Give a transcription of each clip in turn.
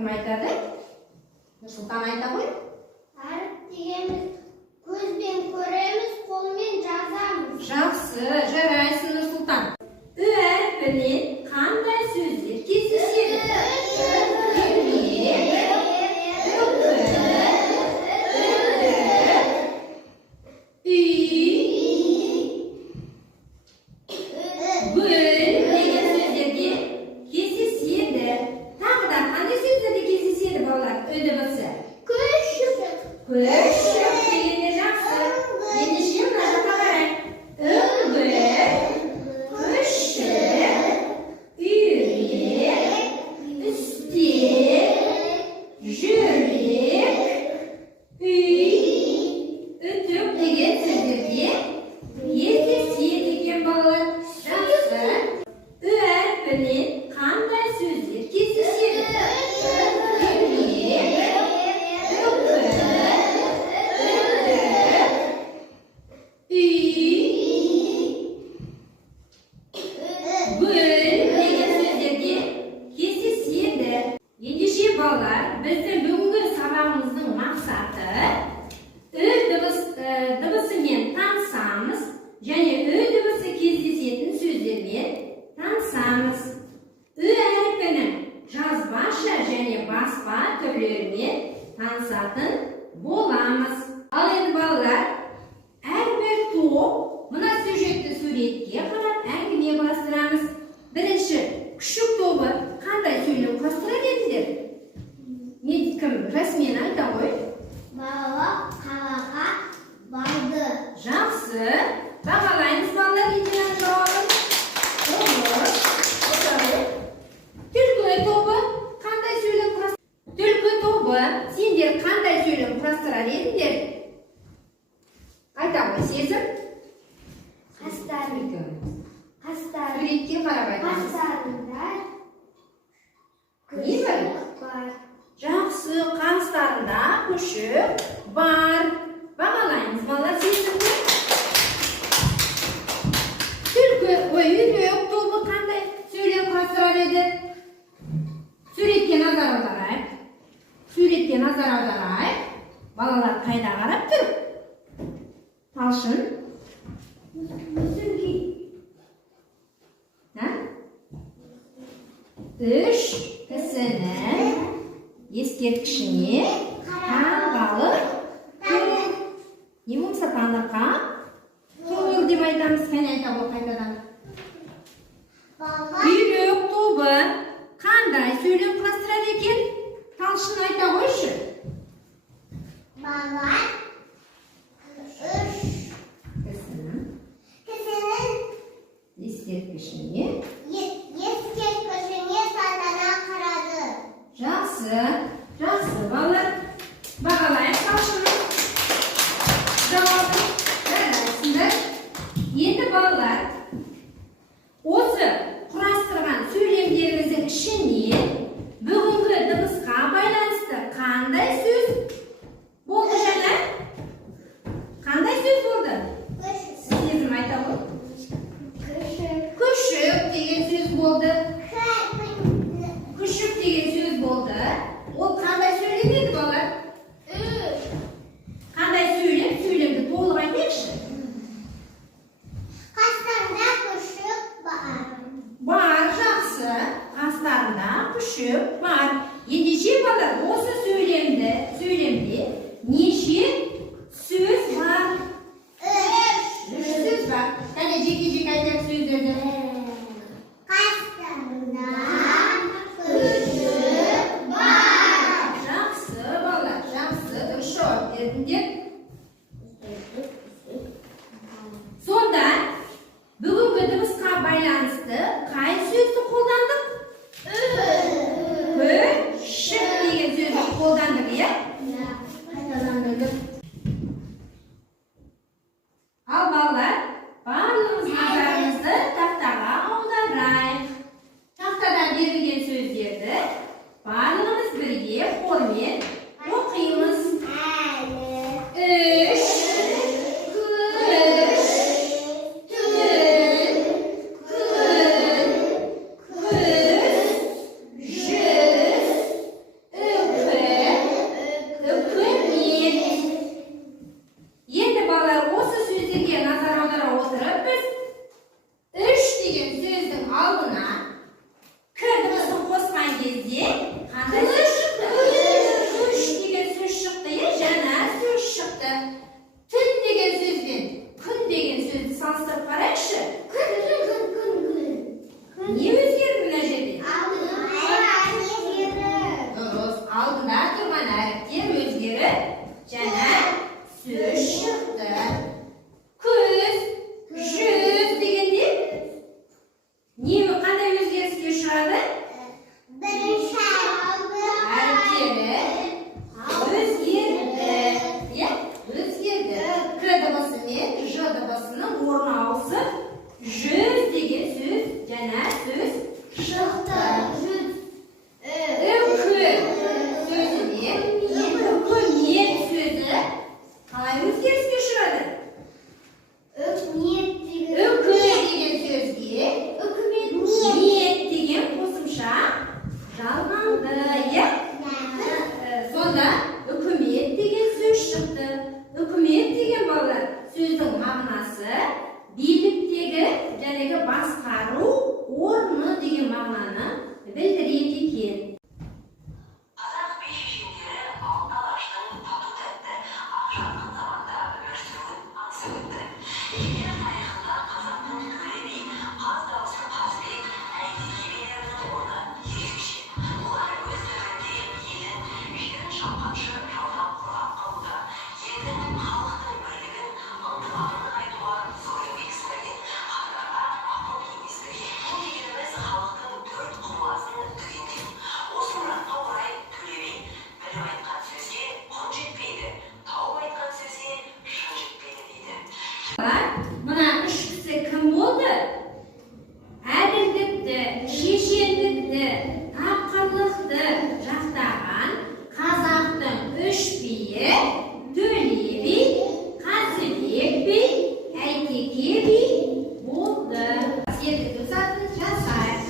Kim aytadi? Nursulton ayta qo'y. Harf degimiz ko'zben ko'ramiz, qo'lmen yozamiz. Yaxshi, jaraysin Nursulton. Ö harfining qanday so'zlar kesishadi? Bizning bugungi sababimizning maqsadi dibisimen tanishamiz, ya'ni dibisi kesishadigan so'zlarni tanishamiz. Harfining yozbashi ya'ni basma turlarini tanishатын bo'lamiz. Al endi bolalar, har bir to'p mana syujetni suratga qarab angliyga bostiramiz. Birinchi kuchuk to'pi qanday so'ylab qostiradi dedilar? Kim rasmen ayta qo'y. Baba qalaqa bordi. Yaxshi. Baholaymiz bolalar, yetgan javobim. To'g'ri. Tulki to'pi qanday so'ylab qostiradi? Tulki to'pi senlar qanday so'ylab qostiradi dedilar? Ayta qo'y, sezim. Qastarga. Suratga qarab aytamiz. Qastarda. Nima? Yaxshi, qastarda qo'shiq bor. Baholaymiz bolalar, sezimni. Tulki yo'q to'pi qanday so'ylab qostiradi edi? Suratga nazar audaraylik. Bolalar qayda qarab turib? Talshin. Üç kısının eskirtkishini qanqalib ne bo'lsa qanaqa to'g'ri deb aytamiz. Qani ayta bo'l qaytadan. Quyruq to'pi qanday so'ylab qostiradi ekan? Talshin ayta qo'yshi. Baba kısının eskirtkishini Yaxshi, bolalar. Baholayib qolishini. Javobni berasizlar. Endi bolalar, o'zi qurashtirgan so'zlarimizning ishini bugungi dibisga baylanishda qanday so'z bo'ldi jala? Qanday so'z bo'ldi? Sizim ayta qo'y. Qo'shiq degan so'z bo'ldi. Qo'shiq degan so'z bo'ldi. O qanday so'ylaydi bolalar? Qanday so'ylaydi to'liq aytaychi. Qastarda qo'shiq bor. Bor, yaxshi. Qastarda qo'shiq bor. Endi bolalar, o'zi so'ylamda necha so'z bor? 3 so'z bor. Qani jeki aytib so'zlarni. Qastarda Sonda bugungi dibisga baylanishda qaysi so'zni qo'llandik? Qo'shiq degan so'zni qo'llandik, ya? Al bolalar, barimiz nazarimizni taxtaga audaraylik. Taxtadan berilgan so'zlarni barimiz birga qo'lmen o'qiymiz. Jana söz chiqdi. Kuz, juz deganda nima qanday o'zgarishga uchradi? Birinchi Harflari o'zgardi. Ya, o'zgardi. K dabasini, J dabasini o'rni olsa, juz degan so'z, jana so'z chiqdi. O'qi so'zini, o'qimiyat so'zi qalay o'zgarishga uchradi? O'qi degan so'zga niyat degan qo'shimcha jalg'andi. Sonda o'qimiyat degan so'z chiqdi. O'qimiyat degan bolalar so'zning ma'nosi birlikdagi janaga boshqaruv o'rni degan ma'noni bildiradi ekan. Қазақ би шешендері алтын алаштың тату тәтті ақжарқын заманда өмір сүруін аңсап өтті. Ежелгі тарихында қазақтың төле би, қаз дауысты қазыбек, әйтеке билерінің орны ерекше. Олар өз дәуірінде елін, жерін шапқаншы жаудан қорғап қалуда. Елдің, халықтың бірлігін, ынтымағын нығайтуға зор еңбек сіңірген хандарға ақыл кеңес берген. Бұл дегеніміз халықтың төрт құбыласын түгендеу. Осы мұратқа орай төле би біліп айтқан сөзге құн жетпейді, тауып айтқан сөзге шын жетпейді дейді. Mına üç kişi kim oldu? Әділдікті, шешендікті, тапқырлықты жақтаған қазақтың үш биі Төле би, Қазыбек би, Әйтеке би болды. Серік сатын жасайық.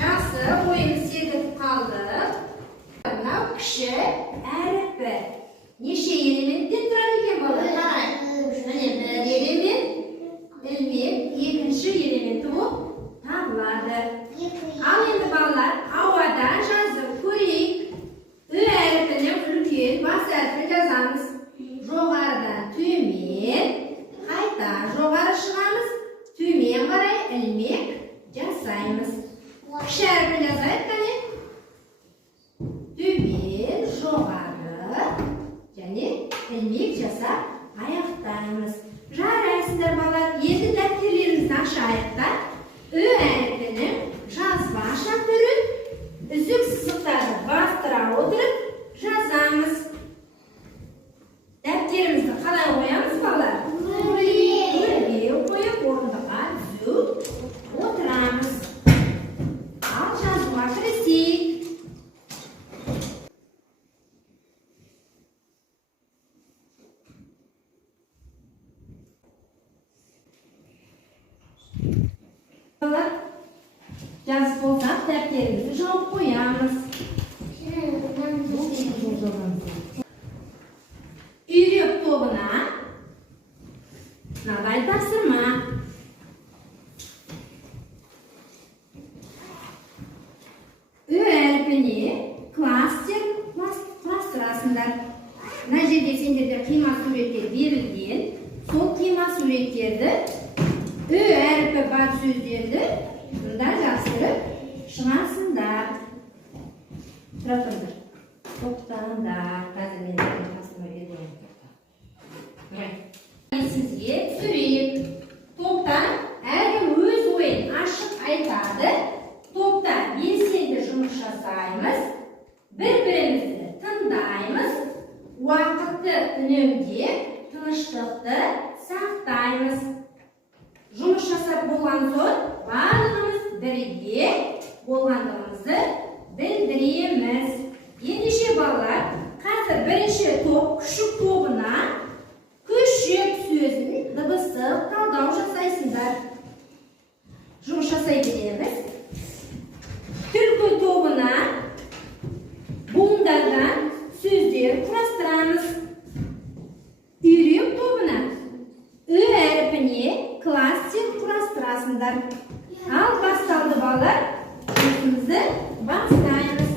Жақсы, ойын сергіп қалдық. Мынау кіші әріпі. Неше элементтен тұрады екен балалар? Қарай. Міне бір элемент, ілмек, екінші элементі болып табылады. Ал енді балалар, ауада жазып көрейік. Ө әріпінің үлкен бас әрпін жазамыз. Жоғарыдан төмен, қайта жоғары шығамыз. Төмен қарай ілмек жасаймыз. Кіші әрпін жазайық қане. Төмен, жоғары және ілмек жасап аяқтаймыз. Жарайсыздар балалар, енді дәптерлерімізді ашайық та. Ө әрпінің жазбаша түрін үзік сызықтарды бастыра отырып жазамыз. Дәптерімізді қалай қоямыз балалар? Өрге қойып орындыға түзу отырамыз. Ал жазуға кірісейік. Балалар, жазып болсақ, дәптерімізді жауып қоямыз. Үйрек тобына мынадай тапсырма. Ө әрпіне кластырасыңдар. Мына жерде сендерде қима суреттер берілген. Сол қима суреттерді Ө әрпі бар сөздерді мында жаздырып шығасыңдар. Тұра тұрыңдар. Тоқтаңдар. Қазір мен тапсырма беремін. Сізге түсірейік. Топта әркім өз ойын ашық айтады. Топта белсенді жұмыс жасаймыз. Бір-бірімізді тыңдаймыз. Уақытты үнемдеп, тыныштықты сақтаймыз. Жұмыс жасап болған соң, барлығымыз бірге болғандығымызды білдіреміз. Ендеше балалар, қазір бірінші топ күшік тобына күшік сөзін дыбыстық талдау жасайсыңдар. Жұмыс жасай береміз. Түлкі тобына буындардан сөздер құрастырамыз. Үйрек тобына Ө әрпіне кластер құрастырамыз. oturasınlar. Al bastaldı balalar. Yüzümüzü bastayınız.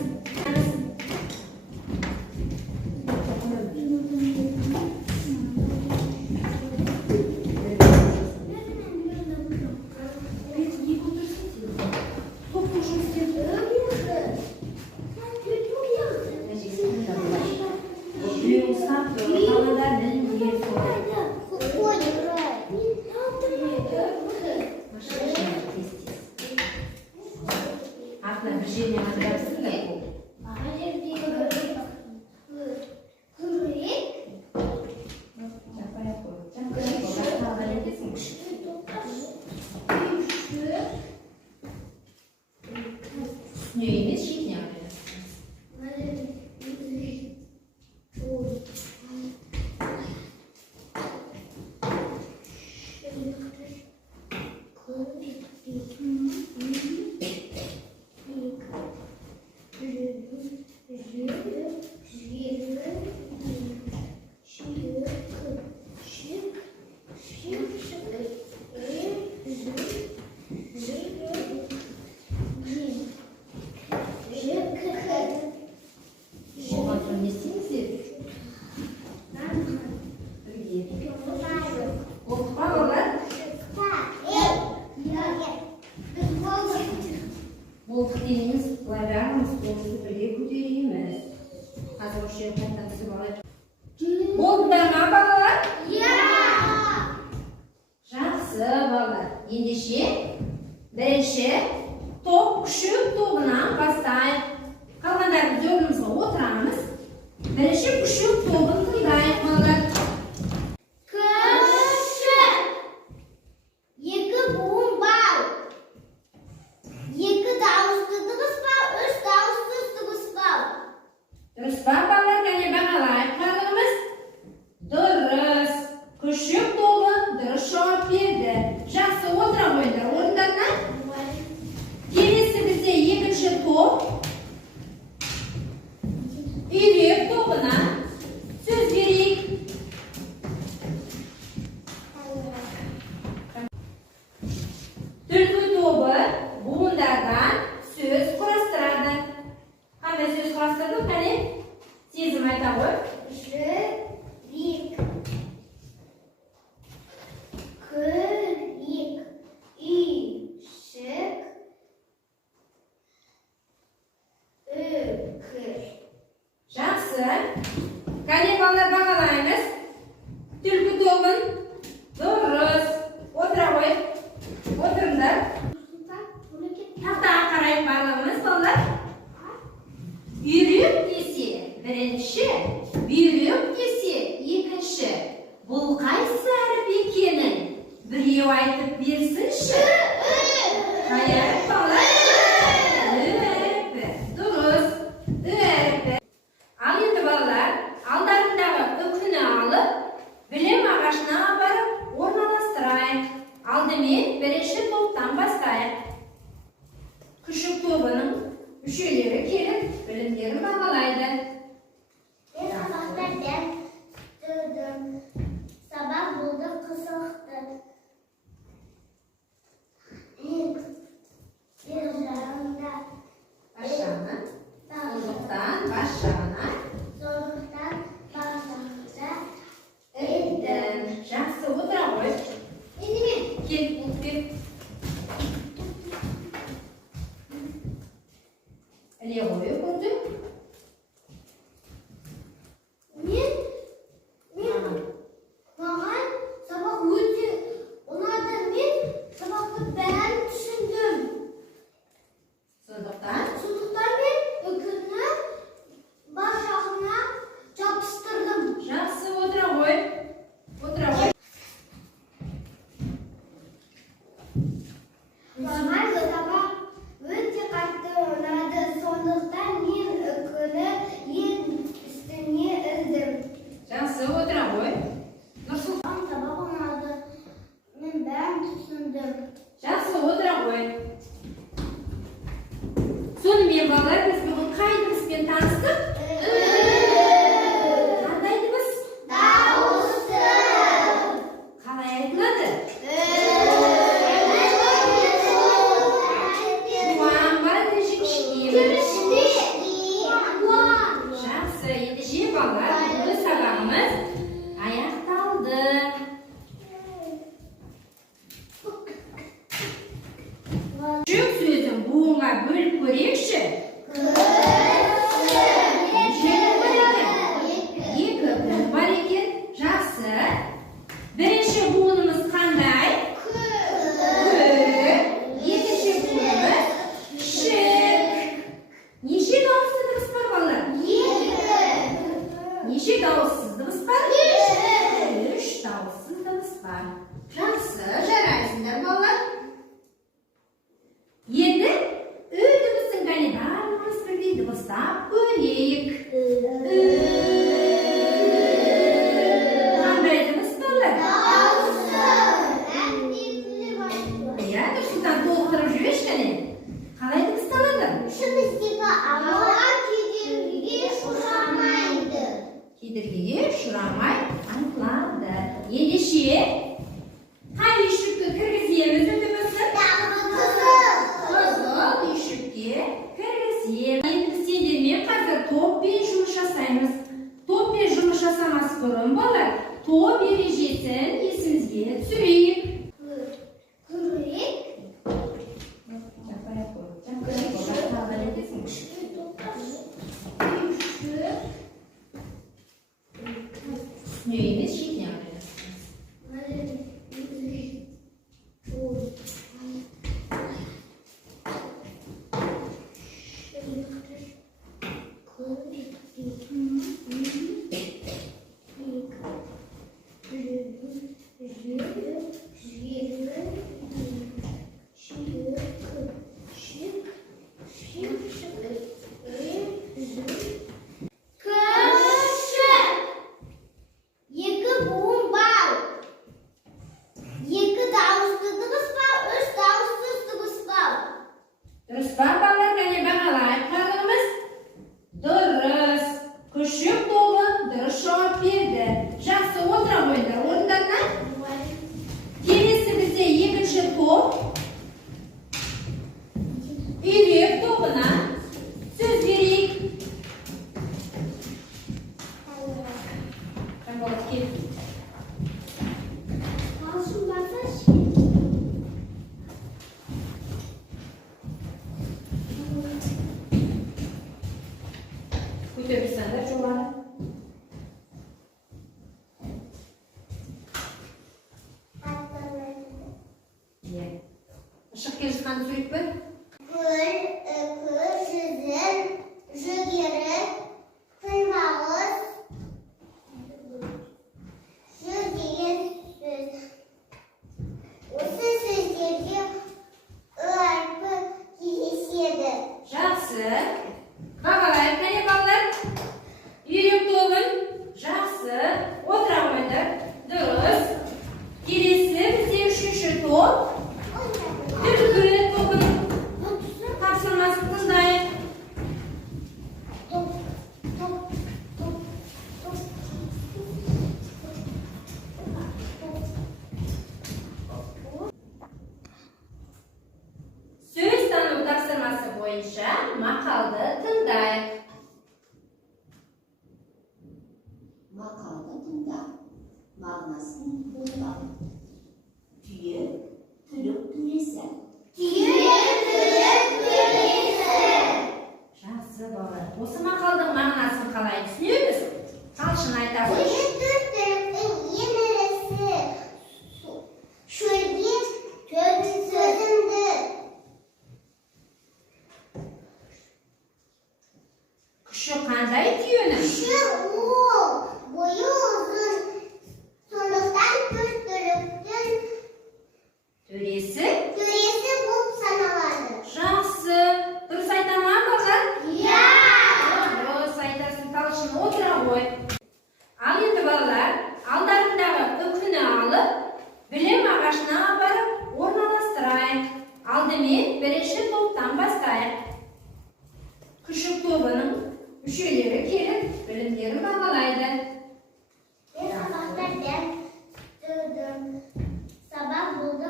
Neyimiz şık yapıyoruz. Boltuk dediğimiz vararımız, boltuk birlikte kutuyoruz. Hazır o şey yapmaktan sıvırlar. Boltuklarına balalar? Жақсы балалар. Ендеше бірінші топ күшік тобынан бастайық. Қалғандарымыз орнымызға отырамыз. Бірінші күшік тобын тыңдайық балалар. Күшік. Екі буын бау. Екі дауысты дыбыс бау, үш дауыссыз дыбыс бау. Дұрыс па балалар? Кәне бағалайық қалғымыз. Дұрыс. Күшік тобы дұрыс жауап берді. Жақсы отыра қойыңдар орындарына. Келесі бізде екінші топ. Үйрек тобына сөз берейік. Түлкі тобы буындардан сөз құрастырады. Қандай сөз құрастырды? Қане? Сезім айта ғой. Жүрек. Күрек. Үйшік. Үкір. Жақсы. Қане балалар бағалаймыз. Түлкі тобын дұрыс. Отыра ғой. Отырыңдар. Тақтаға қарайық барлығымыз балалар. Үйрек десе бірінші, бүйрек десе екінші. Бұл қайсы әріп екенін біреу айтып берсінші. Қай әріп балалар? Ү әріпі. Дұрыс. Ү әріпі. Ал енді балалар, алдарындағы үкіні алып, білім ағашына апарып орналастырайық. Алдымен бірінші топтан бастайық. Күшік тобының мүшелері келіп, білімдерін бағалайды. Мен сабақта дәм тұрдым. Сабақ болды қызықты. Мен жағында. Başağına. Solduktan başağına. Сондықтан барлығында Ettin. Жақсы отыра ғой. Кел, кел. Іле қойып көрдің? Маған сабақ өте ұнады. Мен сабақты бәрін түсіндім. Сондықтан Сондықтан мен үкіні бас жағына жабыстырдым. жақсы отыра ғой. Отыра ғой. Маған сабақ өте қатты ұнады. Сондықтан мен үкіні ең үстіне ілдім. Жақсы отыра ғой. Маған сабақ ұнады. Мен бәрін түсіндім. Жақсы отыра ғой. Сонымен балалар, біз бүгін қай дыбыспен таныстық? Қандай дыбыс? Дауысы. Қалай айтылады? Qani eshikka kirgizamiz o'timizni? Qizil eshikka kirgizamiz. Endi senga men hozir to'p bilan yumush yasamaymiz. To'p bilan yumush yasamas burun bola, to'p erejasini esimizga tushiraylik. Neyimiz şekillendiririz. Terus babalar kayaknya bakalan kalımız dırız. Küçük dolu dırız şort berdi. Жақсы отыра қойыңдар. Орындарыңдар. Келесі бізде екінші топ. Үйрек тобына сөз берейік. Жанболат кел. Көтерілсеңдер жоғары. Işık келе жатқанды сөйлеп бер. Gül, жүзім, жүгері, қырмауыз, жүз деген сөз. Осы сөздерге әрпі кездеседі. Жақсы. Бағалайық қане балалар. Үйрек тобын жақсы отыра қойыңдар. Дұрыс. Келесі бізде үшінші топ. Түлкі тобының тапсырмасын тыңдайық. Сөз тану тапсырмасы бойынша мақалды тыңдайық. Мақалды тыңда, мағынасын біліп ал. Түйе, түлік төресі. Жақсы балалар. Осы мақалдың мағынасын қалай түсінеміз? Талшын айтады. Күші қандай түйенің? Төресі? Жақсы. Дұрыс айтама балалар? Дұрыс айтасың, Талшын, отыра қой. Ал енді балалар, алдарындағы үкіні алып, білім ағашына апарып орналастырайық. Алдымен бірінші топтан бастайық. Күшік тобының мүшелері келіп, білімдерін бағалайды. Сабақ болды.